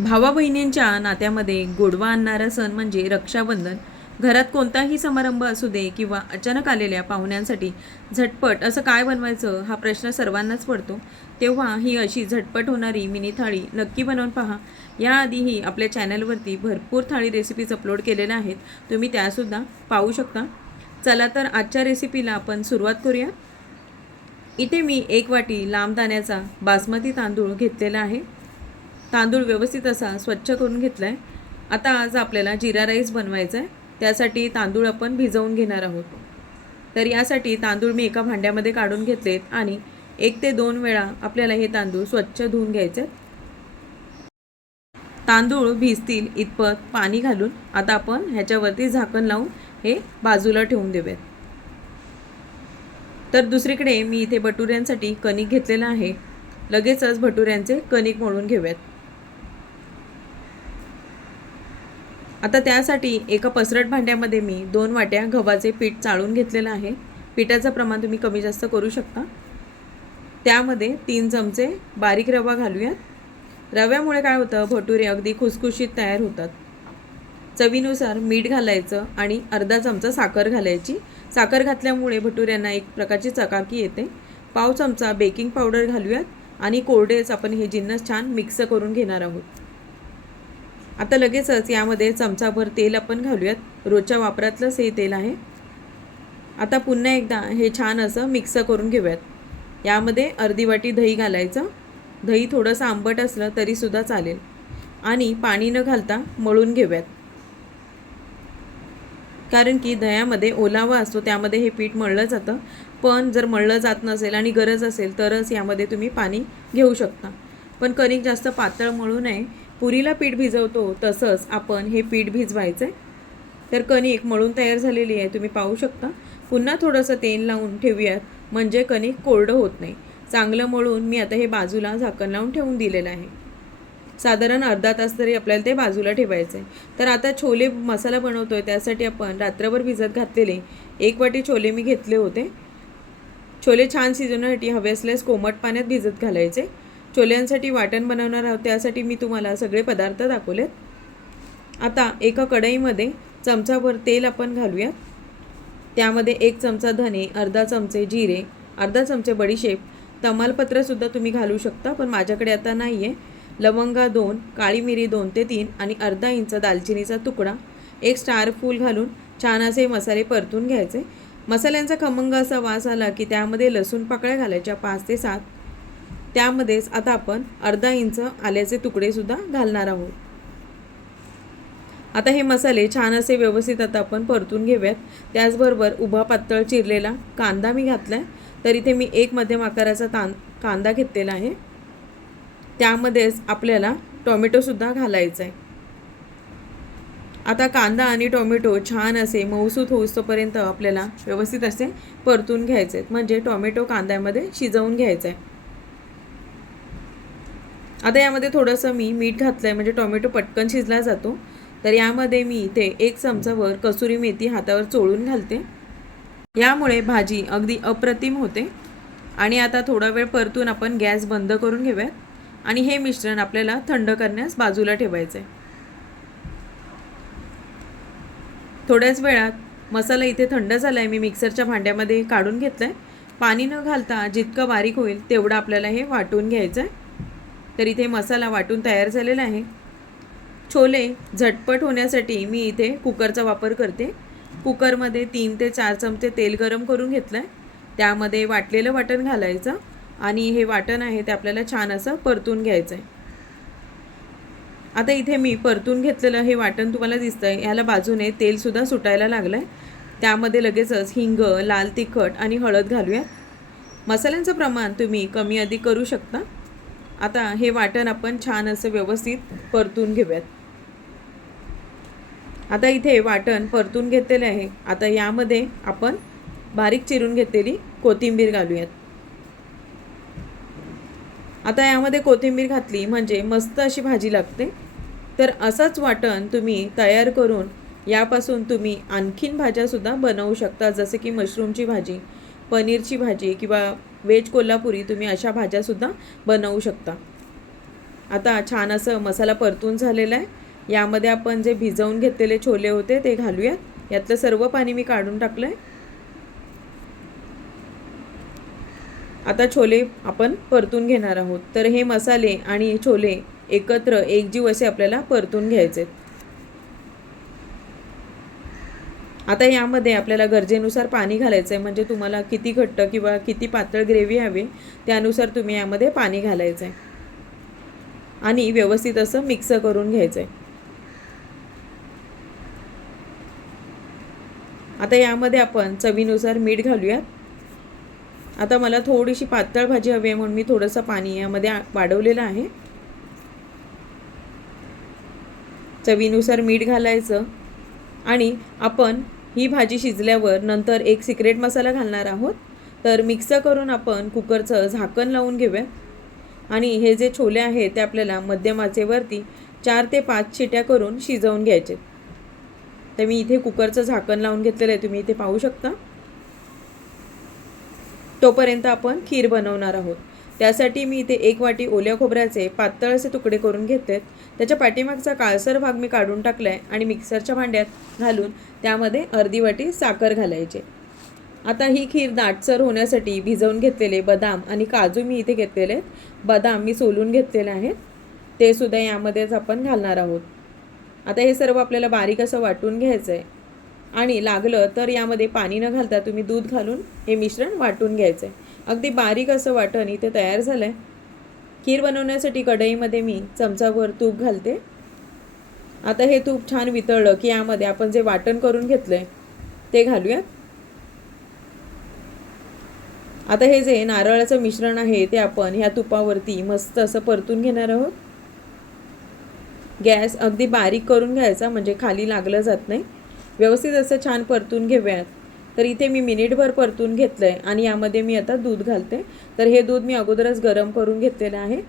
भावा बहिणींच्या नात्यामध्ये गोडवा आणणारा सण म्हणजे रक्षाबंधन. घरात कोणताही समारंभ असू दे किंवा अचानक आलेल्या पाहुण्यांसाठी झटपट असं काय बनवायचं हा प्रश्न सर्वांनाच पडतो. तेव्हा ही अशी झटपट होणारी मिनी थाळी नक्की बनवून पहा. याआधीही आपल्या चॅनलवरती भरपूर थाळी रेसिपीज अपलोड केलेल्या आहेत. तुम्ही त्यासुद्धा पाहू शकता. चला तर आजच्या रेसिपीला आपण सुरुवात करूया. इथे मी एक वाटी लांब दाण्याचा बासमती तांदूळ घेतलेला आहे. तांदूळ व्यवस्थित असा स्वच्छ करून घेतला आहे आता आज आपल्याला जिरा राईस बनवायचा आहे त्यासाठी तांदूळ आपण भिजवून घेणार आहोत. तर यासाठी तांदूळ मी एका भांड्यामध्ये काढून घेतलेत आणि एक ते दोन वेळा आपल्याला हे तांदूळ स्वच्छ धुवून घ्यायचे आहेत. तांदूळ भिजतील इतपत पाणी घालून. आता आपण ह्याच्यावरती झाकण लावून हे बाजूला ठेवून देऊयात. तर दुसरीकडे मी इथे भटुऱ्यांसाठी कणिक घेतलेलं आहे. लगेचच भटुऱ्यांचे कणिक म्हणून घेऊयात. आता त्यासाठी एका पसरट भांड्यामध्ये मी दोन वाट्या गव्हाचे पीठ चाळून घेतलेलं आहे. पिठाचं प्रमाण तुम्ही कमी जास्त करू शकता. त्यामध्ये तीन चमचे बारीक रवा घालूयात. रव्यामुळे काय होतं? भटुरे अगदी खुसखुशीत तयार होतात. चवीनुसार मीठ घालायचं आणि अर्धा चमचा साखर घालायची. साखर घातल्यामुळे भटुऱ्यांना एक प्रकारची चकाकी येते. पाव चमचा बेकिंग पावडर घालूयात आणि कोरडेच आपण हे जिन्नस छान मिक्स करून घेणार आहोत. आता लगेचच यामध्ये चमचाभर तेल आपण घालूयात. रोजच्या वापरातलंच हे तेल आहे. आता पुन्हा एकदा हे छान असं मिक्स करून घेऊयात. यामध्ये अर्धी वाटी दही घालायचं. दही थोडंसं आंबट असलं तरीसुद्धा चालेल. आणि पाणी न घालता मळून घेऊयात. कारण की दह्यामध्ये ओलावा असतो त्यामध्ये हे पीठ मळलं जातं. पण जर मळलं जात नसेल आणि गरज असेल तरच यामध्ये तुम्ही पाणी घेऊ शकता. पण कणिक जास्त पातळ मळू नये. पुरीला पीठ भिजवतो तसंच आपण हे पीठ भिजवायचं आहे तर कणिक मळून तयार झालेली आहे तुम्ही पाहू शकता. पुन्हा थोडंसं तेल लावून ठेवूयात म्हणजे कणिक कोरडं होत नाही. चांगलं मळून मी आता हे बाजूला झाकण लावून ठेवून दिलेलं आहे. साधारण अर्धा तास तरी आपल्याला ते बाजूला ठेवायचं आहे तर आता छोले मसाला बनवतो आहे त्यासाठी आपण रात्रभर भिजत घातलेले. एक वाटी छोले मी घेतले होते. छोले छान शिजवण्यासाठी हवे असल्यास कोमट पाण्यात भिजत घालायचे. छोल्यांसाठी वाटण बनवणार आहोत त्यासाठी मी तुम्हाला सगळे पदार्थ दाखवलेत. आता एका कढईमध्ये चमचाभर तेल आपण घालूयात. त्यामध्ये एक चमचा धने अर्धा चमचे जिरे अर्धा चमचे बडीशेप तमालपत्रसुद्धा तुम्ही घालू शकता पण माझ्याकडे आता नाही आहे लवंगा दोन काळी मिरी दोन ते तीन आणि अर्धा इंच दालचिनीचा तुकडा एक स्टार फूल घालून छान असे मसाले परतून घ्यायचे. मसाल्यांचा खमंग असा वास आला की त्यामध्ये लसूण पाकळ्या घालायच्या पाच ते सात त्यामध्येच आता आपण अर्धा इंच आल्याचे तुकडेसुद्धा घालणार आहोत. आता हे मसाले छान असे व्यवस्थित आता आपण परतून घेऊयात. त्याचबरोबर उभा पातळ चिरलेला कांदा मी घातला आहे तर इथे मी एक मध्यम आकाराचा तां कांदा घेतलेला आहे. त्यामध्येच आपल्याला टोमॅटोसुद्धा घालायचा आहे आता कांदा आणि टोमॅटो छान असे मऊसूत होईस्तोपर्यंत आपल्याला व्यवस्थित असे परतून घ्यायचे आहेत म्हणजे टोमॅटो कांद्यामध्ये शिजवून घ्यायचं आहे आता यामध्ये थोडंसं मी मीठ घातलं आहे म्हणजे टोमॅटो पटकन शिजला जातो. तर यामध्ये मी इथे एक चमचावर कसुरी मेथी हातावर चोळून घालते. यामुळे भाजी अगदी अप्रतिम होते. आणि आता थोडा वेळ परतून आपण गॅस बंद करून घेऊयात. आणि हे मिश्रण आपल्याला थंड करण्यास बाजूला ठेवायचं आहे थोड्याच वेळात मसाला इथे थंड झाला आहे मी मिक्सरच्या भांड्यामध्ये काढून घेतलं आहे पाणी न घालता जितकं बारीक होईल तेवढं आपल्याला हे वाटून घ्यायचं आहे तर इथे मसाला वाटून तयार झालेला आहे. छोले झटपट होण्यासाठी मी इथे कुकरचा वापर करते. कुकरमध्ये तीन ते चार चमचे तेल गरम करून घेतलं आहे त्यामध्ये वाटलेलं वाटण घालायचं आणि हे वाटण आहे ते आपल्याला छान असं परतून घ्यायचं आहे आता इथे मी परतून घेतलेलं हे वाटण तुम्हाला दिसतं आहे ह्याला बाजूने तेलसुद्धा सुटायला लागलं आहे त्यामध्ये लगेचच हिंग लाल तिखट आणि हळद घालूया. मसाल्यांचं प्रमाण तुम्ही कमी अधिक करू शकता. आता हे वाटण आपण छान असं व्यवस्थित परतून घेऊयात. आता इथे वाटण परतून घेतलेले आहे. आता यामध्ये आपण बारीक चिरून घेतलेली कोथिंबीर घालूयात. आता यामध्ये कोथिंबीर घातली म्हणजे मस्त अशी भाजी लागते. तर असंच वाटण तुम्ही तयार करून यापासून तुम्ही आणखीन भाज्यासुद्धा बनवू शकता. जसे की मशरूमची भाजी पनीरची भाजी किंवा व्हेज कोल्हापुरी तुम्ही अशा भाज्यासुद्धा बनवू शकता. आता छान असं मसाला परतून झालेला आहे. यामध्ये आपण जे भिजवून घेतलेले छोले होते ते घालूयात. यातलं सर्व पाणी मी काढून टाकलं आहे आता छोले आपण परतून घेणार आहोत. तर हे मसाले आणि छोले एकत्र एकजीव असे आपल्याला परतून घ्यायचे आहेत आता यामध्ये आपल्याला गरजेनुसार पाणी घालायचं आहे म्हणजे तुम्हाला किती घट्ट किंवा किती पातळ ग्रेव्ही हवी त्यानुसार तुम्ही यामध्ये पाणी घालायचं आहे आणि व्यवस्थित असं मिक्स करून घ्यायचं आहे आता यामध्ये आपण चवीनुसार मीठ घालूयात. आता मला थोडीशी पातळ भाजी हवी आहे म्हणून मी थोडंसं पाणी यामध्ये वाढवलेलं आहे. चवीनुसार मीठ घालायचं. आणि आपण ही भाजी शिजल्यावर नंतर एक सिक्रेट मसाला घालणार आहोत. तर मिक्स करून आपण कुकरचं झाकण लावून घेऊया. आणि हे जे छोले आहेत ते आपल्याला मध्यम आचेवरती चार ते पाच शिट्या करून शिजवून घ्यायचे. तर मी इथे कुकरचं झाकण लावून घेतलेलं आहे तुम्ही इथे पाहू शकता. तोपर्यंत आपण खीर बनवणार आहोत. त्यासाठी मी इथे एक वाटी ओल्या खोबऱ्याचे पातळ असे तुकडे करून घेतलेत. त्याच्या पाठीमागचा काळसर भाग मी काढून टाकला आहे आणि मिक्सरच्या भांड्यात घालून त्यामध्ये अर्धी वाटी साखर घालायचे. आता ही खीर दाटसर होण्यासाठी भिजवून घेतलेले बदाम आणि काजू मी इथे घेतलेले आहेत. बदाम मी सोलून घेतलेले आहेत. ते सुद्धा यामध्येच आपण घालणार आहोत. आता हे सर्व आपल्याला बारीक असं वाटून घ्यायचं आहे आणि लागलं तर यामध्ये पाणी न घालता तुम्ही दूध घालून हे मिश्रण वाटून घ्यायचं आहे अगदी बारीक असं वाटण इथे तयार झालं आहे खीर बनवण्यासाठी कढईमध्ये मी चमचाभर तूप घालते. आता हे तूप छान वितळलं की यामध्ये आपण जे वाटण करून घेतलं आहे ते घालूयात. आता हे जे नारळाचं मिश्रण आहे ते आपण ह्या तुपावरती मस्त असं परतून घेणार आहोत. गॅस अगदी बारीक करून घ्यायचा म्हणजे खाली लागलं जात नाही. व्यवस्थित असं छान परतून घेऊयात. तर इथे मी मिनिटभर परतून घेतलं आहे आणि यामध्ये मी आता दूध घालते. तर हे दूध मी अगोदरच गरम करून घेतलेलं आहे.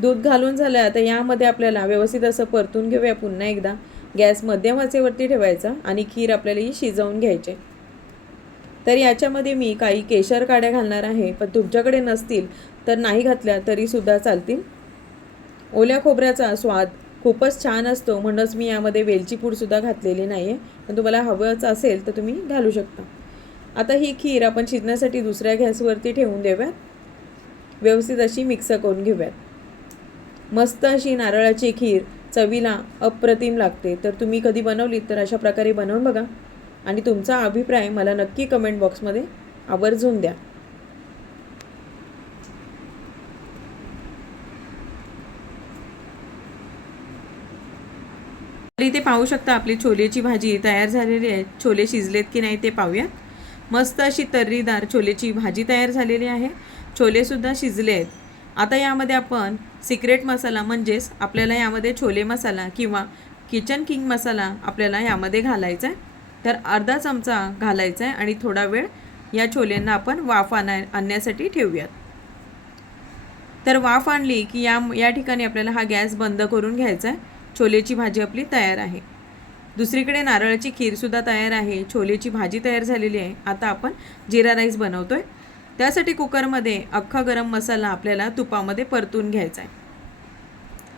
दूध घालून झालं आता. यामध्ये आपल्याला व्यवस्थित असं परतून घेऊया पुन्हा एकदा. गॅस मध्यम आचेवरती ठेवायचा आणि खीर आपल्याला ही शिजवून घ्यायचे. तर याच्यामध्ये मी काही केशर काड्या घालणार आहे. पण तुमच्याकडे नसतील तर नाही घातल्या तरीसुद्धा चालतील. ओल्या खोबऱ्याचा स्वाद खूपच छान असतो. म्हणूनच मी यामध्ये वेलची पूडसुद्धा घातलेली नाही आहे पण तुम्हाला हवंच असेल तर तुम्ही घालू शकता. आता ही खीर आपण शिजण्यासाठी दुसऱ्या गॅसवरती ठेवून देऊयात. व्यवस्थित अशी मिक्स करून घेऊयात. मस्त अशी नारळाची खीर चवीला अप्रतिम लागते. तर तुम्ही कधी बनवलीत तर अशा प्रकारे बनवून बघा. आणि तुमचा अभिप्राय मला नक्की कमेंट बॉक्समध्ये आवर्जून द्या. तर इथे पाहू शकता आपली छोलेची भाजी तयार झालेली आहे. छोले शिजलेत की नाही ते पाहूयात. मस्त अशी तर्रीदार छोलेची भाजी तयार झालेली आहे. छोलेसुद्धा शिजले आहेत. आता यामध्ये आपण सिक्रेट मसाला म्हणजेच आपल्याला यामध्ये छोले मसाला किंवा किचन किंग मसाला आपल्याला यामध्ये घालायचा आहे. तर अर्धा चमचा घालायचा आहे आणि थोडा वेळ या छोल्यांना आपण वाफ आणा आणण्यासाठी ठेवूयात. तर वाफ आणली की या या ठिकाणी आपल्याला हा गॅस बंद करून घ्यायचा आहे. छोलेची भाजी आपली तयार आहे. दुसरीकडे नारळाची खीरसुद्धा तयार आहे. छोलेची भाजी तयार झालेली आहे. आता आपण जिरा राईस बनवतोय. त्यासाठी कुकरमध्ये अख्खा गरम मसाला आपल्याला तुपामध्ये परतून घ्यायचा आहे.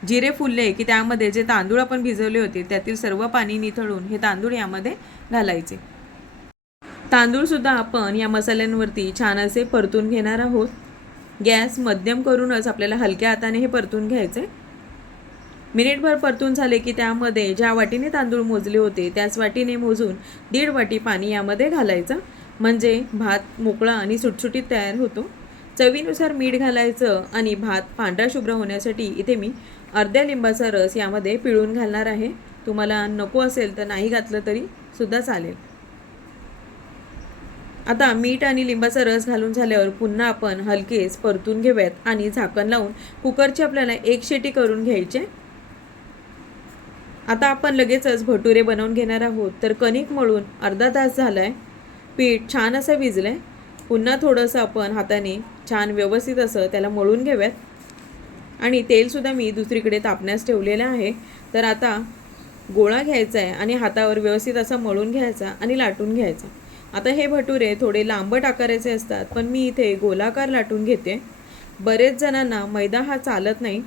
जिरे फुलले की त्यामध्ये जे तांदूळ आपण भिजवले होते त्यातील सर्व पाणी निथळून हे तांदूळ यामध्ये घालायचे. तांदूळसुद्धा आपण या मसाल्यांवरती छान असे परतून घेणार आहोत. गॅस मध्यम करूनच आपल्याला हलक्या हाताने हे परतून घ्यायचे मिनिटभर परतून झाले की त्यामध्ये ज्या वाटीने तांदूळ मोजले होते त्याच वाटीने मोजून दीड वाटी पाणी यामध्ये घालायचं. म्हणजे भात मोकळा आणि सुटसुटीत तयार होतो. चवीनुसार मीठ घालायचं आणि भात पांढरा शुभ्र होण्यासाठी इथे मी अर्ध्या लिंबाचा रस यामध्ये पिळून घालणार आहे. तुम्हाला नको असेल तर नाही घातलं तरी सुद्धा चालेल. आता मीठ आणि लिंबाचा रस घालून झाल्यावर पुन्हा आपण हलकेच परतून घेऊयात आणि झाकण लावून कुकरची आपल्याला एक शेटी करून घ्यायचे आता आपण लगेचच भटुरे बनवून घेणार आहोत. तर कणिक मळून अर्धा तास झाला आहे पीठ छान असं भिजलं आहे पुन्हा थोडंसं आपण हाताने छान व्यवस्थित असं त्याला मळून घेऊयात. आणि तेलसुद्धा मी दुसरीकडे तापण्यास ठेवलेलं आहे. तर आता गोळा घ्यायचा आहे आणि हातावर व्यवस्थित असं मळून घ्यायचा आणि लाटून घ्यायचा. आता हे भटुरे थोडे लांबट आकाराचे असतात पण मी इथे गोलाकार लाटून घेते. बरेच जणांना मैदा हा चालत नाही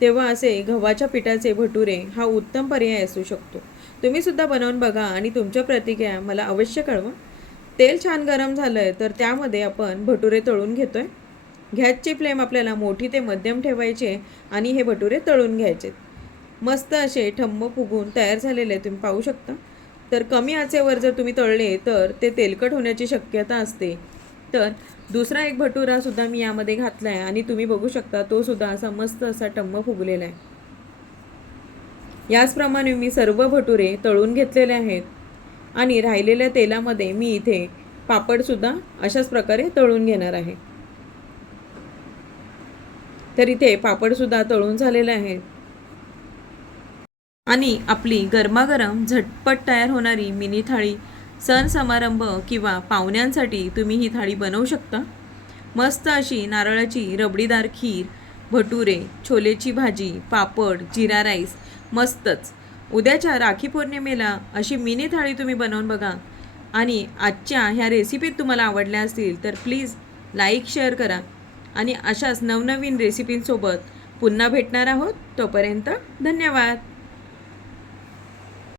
तेव्हा असे गव्हाच्या पिठाचे भटुरे हा उत्तम पर्याय असू शकतो. तुम्ही सुद्धा बनवून बघा आणि तुमच्या प्रतिक्रिया मला अवश्य कळवा. तेल छान गरम झालं आहे तर त्यामध्ये आपण भटुरे तळून घेतो आहे गॅसची फ्लेम आपल्याला मोठी ते मध्यम ठेवायचे आणि हे भटुरे तळून घ्यायचे. मस्त असे ठम्म फुगून तयार झालेले आहे तुम्ही पाहू शकता. तर कमी आचेवर जर तुम्ही तळले तर ते तेलकट होण्याची शक्यता असते. त्यानंतर दुसरा एक भटुरा सुद्धा मी यामध्ये घातला आहे आणि तुम्ही बघू शकता तो सुद्धा असा मस्त असा टम्म फुगलेला आहे याचप्रमाणे मी सर्व भटुरे तळून घेतलेले आहेत आणि राहिलेल्या तेलामध्ये मी इथे पापडसुद्धा अशाच प्रकारे तळून घेणार आहे. तर इथे पापडसुद्धा तळून झालेले आहे आणि आपली गरमागरम झटपट तयार होणारी मिनी थाळी सण समारंभ किंवा पाहुण्यांसाठी तुम्ही ही थाळी बनवू शकता. मस्त अशी नारळाची रबडीदार खीर भटुरे छोलेची भाजी पापड जिरा राईस मस्तच. उद्याच्या राखी पौर्णिमेला अशी मिनी थाळी तुम्ही बनवून बघा. आणि आजच्या ह्या रेसिपीत तुम्हाला आवडल्या असतील तर प्लीज लाईक शेअर करा. आणि अशाच नवनवीन रेसिपींसोबत पुन्हा भेटणार आहोत. तोपर्यंत धन्यवाद.